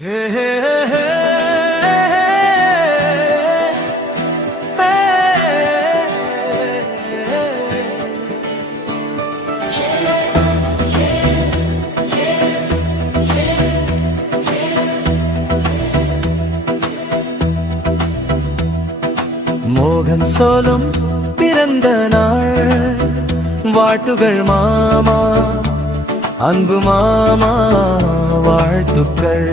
மோகன் சோலும் பிறந்த நாள் வாழ்த்துகள் மாமா, அன்பு மாமா வாழ்த்துக்கள்.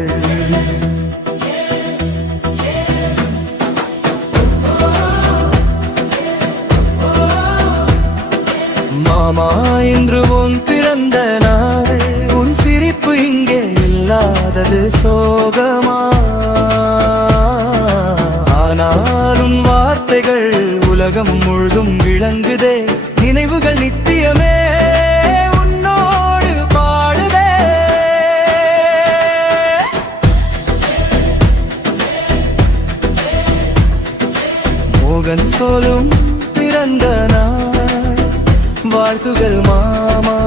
மாமா இன்று உன் பிறந்த நாள், உன் சிரிப்பு இங்கே இல்லாதது சோகமா, ஆனால் உன் வார்த்தைகள் உலகம் முழுதும் விளங்குதே, நினைவுகள் நித்தியமே உன்னோடு பாடுதே. மோகன் சோலும் பிறந்த நாள் வாழ்த்துகள் மாமா,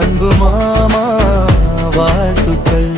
அன்பு மாமா வாழ்த்துக்கள்.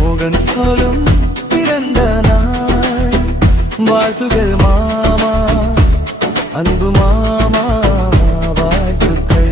மோகன் சோலும் பிறந்த நாள் வாழ்த்துகள் மாமா, அன்பு மாமா வாழ்த்துக்கள்.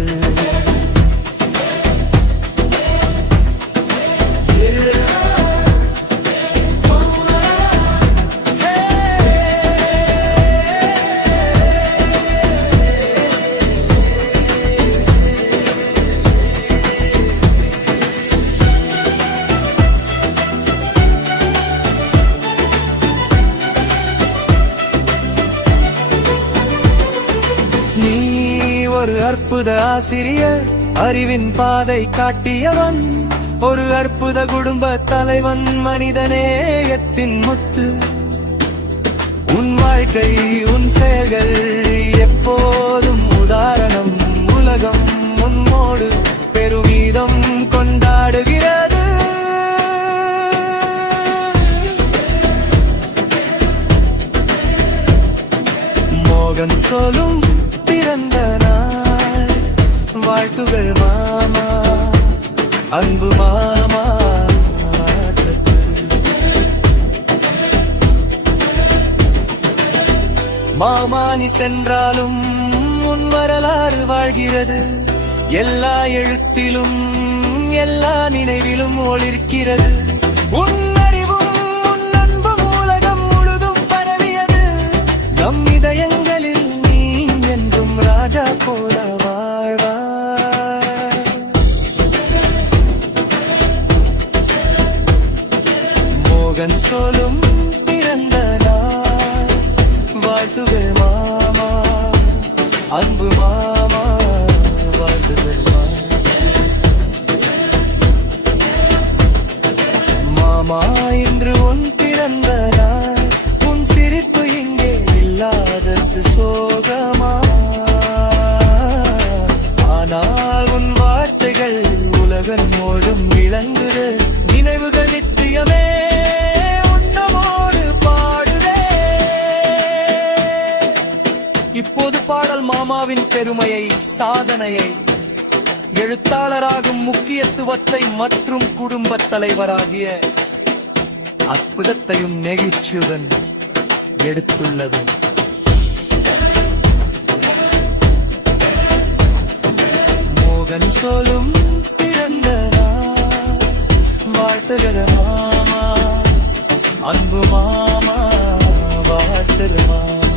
நீ ஒரு அற்புத ஆசிரியர், அறிவின் பாதை காட்டியவன், ஒரு அற்புத குடும்ப தலைவன், மனிதநேயத்தின் முத்து. உன் வாழ்க்கை உன் செயல்கள் எப்போதும் உதாரணம், உலகம் உன்னோடு பெருமிதம் கொண்டாடுகிறது. மோகன் சோலும் பிறந்த நாள் வாழ்த்துகள் மாமா, அன்பு மாமா. மாமா நீ சென்றாலும் உன் வரலாறு வாழ்கிறது, எல்லா எழுத்திலும் எல்லா நினைவிலும் ஒளிர்க்கிறது. உன் அறிவும் உன் அன்பும் உலகம் முழுதும் பரவியது, நம் இதயங்களில் ராஜா போல வாழ்வார். மோகன் சோலும் பிறந்த நாள் வாழ்த்துகள் மாமா, அன்பு மாமா வாழ்த்துகள். மாமா இன்று உன் பிறந்த நாள், உன் சிரிப்பு இங்கே இல்லாதது சோகமா, ஆனால் உன் வார்த்தைகள் உலகம் மூடும் விளங்குது, நினைவுகள் நித்தியமே உன்னமோடு பாடுதே. இப்போது பாடல் மாமாவின் பெருமையை, சாதனையை, எழுத்தாளராகும் முக்கியத்துவத்தை மற்றும் குடும்பத் தலைவராகிய அற்புதத்தையும் நெகிழ்ச்சியுடன் எடுத்துள்ளது. மோகன் சோலும் பிறந்த நாள் வாழ்த்துகள் மாமா, அன்பு மாமா வாழ்த்துகள் மாமா.